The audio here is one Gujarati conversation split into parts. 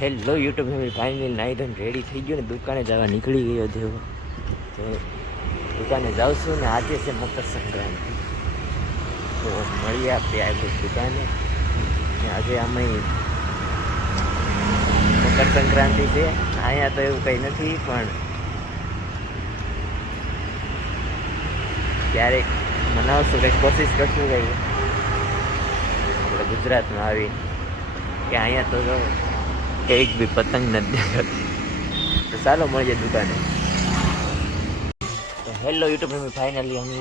હેલો યુટ્યુબ ફેમિલી, ફાઇનલી નાઈ ધોઈને રેડી થઈ ગયો ને દુકાને જવા નીકળી ગયો થયો. તો દુકાને જાઉં છું ને આજે છે મકર સંક્રાંતિ. તો મળીએ આપણે આગળ દુકાને. આજે આમાં મકર સંક્રાંતિ છે. અહીંયા તો એવું કંઈ નથી, પણ ક્યારેક મનાવશું, કંઈક કોશિશ કરશું કંઈ આપણે ગુજરાતમાં આવી કે અહીંયા તો એક બી પતંગ નથી દેખાતી. તો ચાલો મળીએ દુકાને. તો હેલો યુટ્યુબ ફેમિલી, ફાઇનલી અમે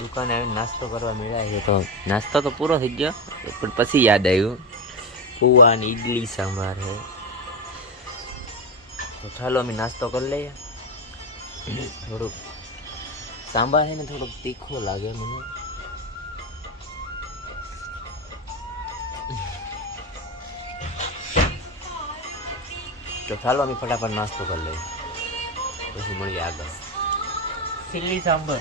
દુકાને આવીને નાસ્તો કરવા મળ્યા છે. તો નાસ્તો તો પૂરો થઈ ગયો, પણ પછી યાદ આવ્યું પૌવા અને ઈડલી સાંભાર છે. તો ચાલો અમે નાસ્તો કરી લઈએ. થોડુંક સાંભાર છે ને થોડુંક તીખો લાગે મને. તો ચાલો અમે ફટાફટ નાસ્તો કરી લઈએ, પછી મળીએ આગળ. સિલ્લી સાંભર.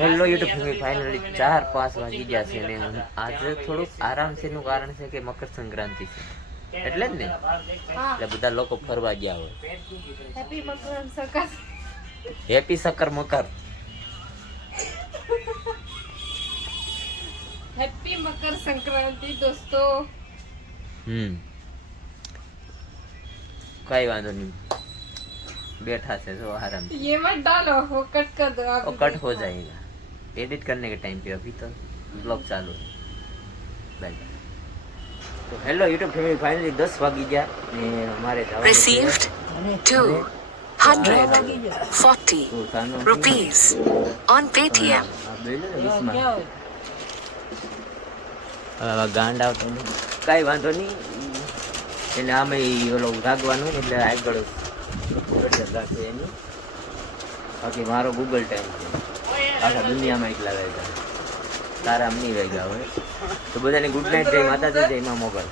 હેલો યુટ્યુબ ફેમિલી, ફાઇનલી 4-5 વાગી ગયા છે ને આજે થોડુંક આરામ છે. નું કારણ છે કે મકર સંક્રાંતિ છે એટલે જ ને, એટલે બધા લોકો ફરવા ગયા હોય. હેપી સકર મકર, હેપી મકર સંક્રાંતિ દોસ્તો. कई वादो नहीं, बैठा से जो आराम. ये मत डालो, वो कट कर दो आप. वो कट हो जाएगा एडिट करने के टाइम पे. अभी तो ब्लॉग चालू है. बाय. तो हेलो यूट्यूब फैमिली, फाइनली 10 वागी गया ने हमारे received 240 rupees on Paytm. ગાંડ આવતો નહીં, કાંઈ વાંધો નહીં. એટલે આમે ઓલો ભાગવાનું એટલે આગળ રાખે એની. બાકી મારો ગૂગલ ટાઈમ છે, આખા દુનિયામાં એકલા વાગ્યા, તારા નહીં વાગ્યા હોય. તો બધાને ગુડ નાઇટ, જય માતાજી, જય મા મોગલ.